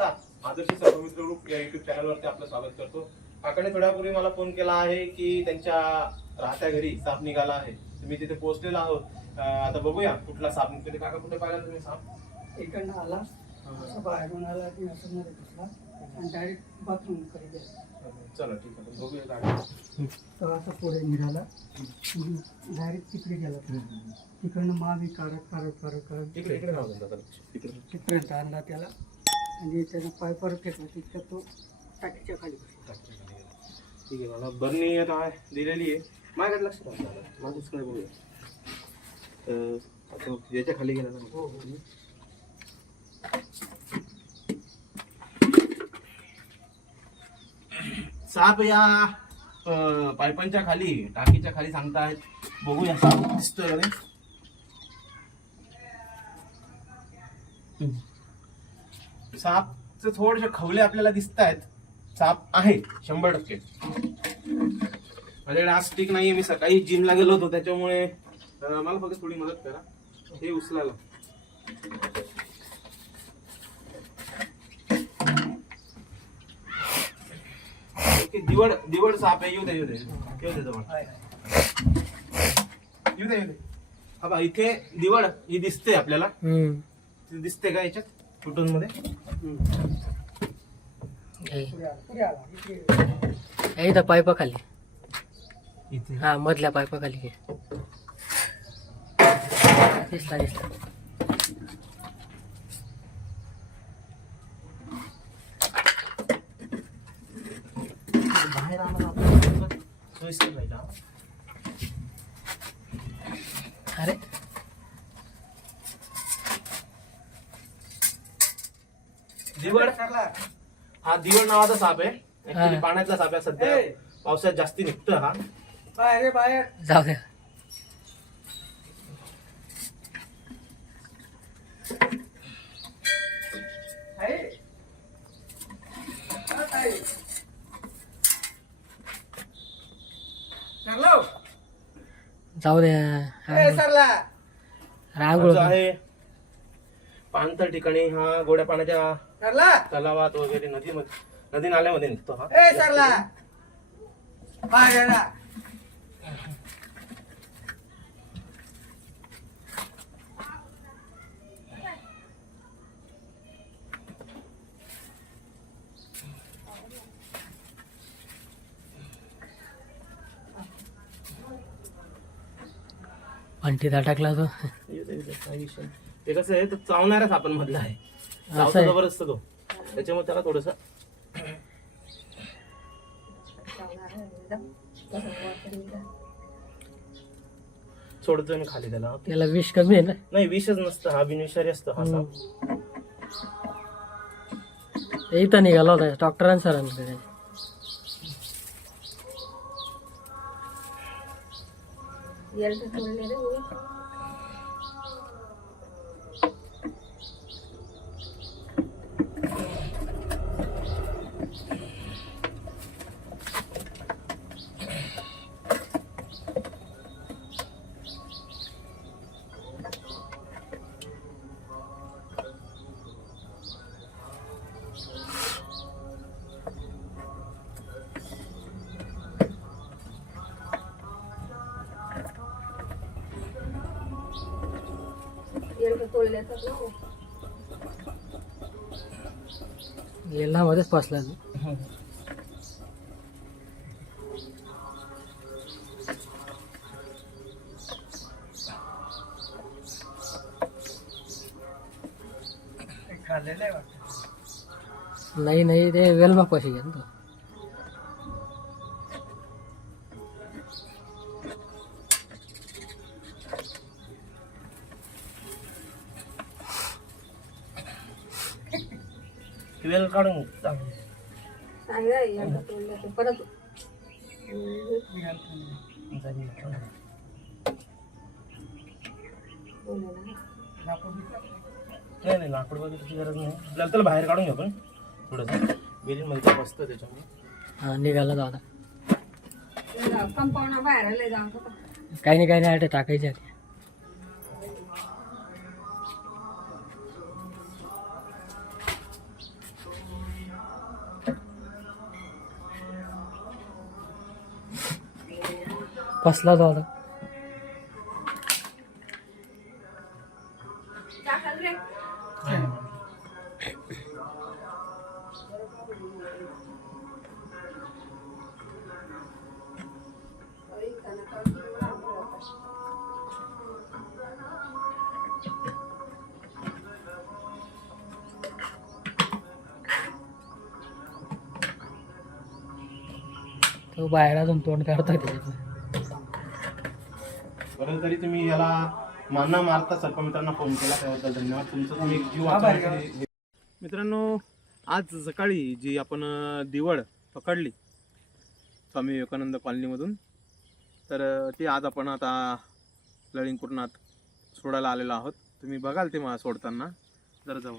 बघता आदर्श सर्वमित्र ग्रुप या युट्यूब चॅनलवरती आपलं स्वागत करतो. काकाने थोड्यापूर्वी मला फोन केला आहे की त्यांच्या राहत्या घरी साप निघाला आहे. मी तिथे पोहोचलेलो आहोत. आता बघूया कुठला साप निघतो ते काका कुठे पाहिला तुम्ही साप? इकडनं आला. असं बाहेरून आला की असं मध्ये घुसला आणि डायरेक्ट बाथरूमकडे गेला. चला ठीक आहे. बघूया गाडी तर असं पुढे निघाला. डायरेक्ट तिकडे गेला. तिकडनं मावी काढत काढत काढत काढत. दादा. इकडे तिथपर्यंत आणला त्याला. आणि त्यानं पाय परत घेतला तितक्या तो टाकीच्या खाली बसला. ठीक आहे मला बरणी आता दिलेली आहे माझ्याकडे लक्ष द्या दादा. माझं स्क्राईब बघूया तर आता याच्या खाली गेला ना हो, साप या अं, पायपांच्या खाली टाकीच्या खाली सांगतायत बघूया साप दिसतोय का नाही? सापचे थोडेसे खवले आपल्याला दिसत आहेत साप आहे शंभर टक्के. माझ्याकडे आज स्टिक नाहीये मी सकाळी जिमला गेलो होतो त्याच्यामुळे मला फक्त थोडी मदत करा. हे उचलायला. दिवड दिवड साप आहे येऊ दे येऊ दे. येऊ दे जवळ. येऊ दे येऊ दे. हा बा इथे दिवड ही दिसते आपल्याला. ती दिसते का याच्यात? फोटोनमध्ये पुढे आला पुढे आला इकडे इथं पायपा खाली इथे? हा मधल्या पायपा खाली घे. दिसला दिसला. बाहेर आम्हाला आपल्याला सोयीस्कर राहील हा. अरे. दिवड? हा दिवड नावाचा साप आहे. Actually. पाण्यातला साप आहे सध्या. पावसाळ्यात जास्ती निघतं हा. बाहेर रे बाहेर. जाऊ द्या हा, जाऊ द्या ए सरला. रांगोळ आहे पाणथळ ठिकाणी हा गोड्या पाण्याच्या सरला! तलावात वगैरे नदीमध्ये नदी नाल्यामध्ये निघतो हा. ए सरला! बाहेर अटकला तो येऊ दे, येऊ दे, काही विषय नाही. ते कसं आहे तो चावणाऱ्या सापांमधला आहे. असं चावता आहे. जबरदस्त तो. त्याच्यामुळे त्याला थोडस सोडतोय मी खाली त्याला. त्याला विष कमी आहे ना? नाही विषच नसतं. हा बिनविषारी असतो हा साप इथं निघाला होता डॉक्टरांसरांकडे गेला मध्येच फसला तो नाही नाही ते वेलमा पाशी गेला तो. वेल काढून चांगली. झाली. नाही नाही लाकूड वगैरेची गरज नाही. आपल्याला त्याला बाहेर काढून घेऊ पण थोडंसं. बेलीमध्ये बसतं त्याच्यामुळे. हा निघाला आता. कंपाऊंड बाहेर काही नाही काही नाही आटे टाकायचे आता. फसला तो बाहेर अजून तोंड काढता त्याच्यात बरं तरी तुम्ही याला माना मारता सर्पमित्रांना फोन केला त्याबद्दल धन्यवाद. तुमचं तुम्ही जीव वाचवण्यासाठी- मित्रांनो आज सकाळी जी आपण अं, दिवड पकडली स्वामी विवेकानंद कॉलनीमधून तर अं, ती आज आपण आता लळिंग कुटनात सोडायला आलेलो आहोत. तुम्ही बघाल ते मला सोडताना. जरा जाऊ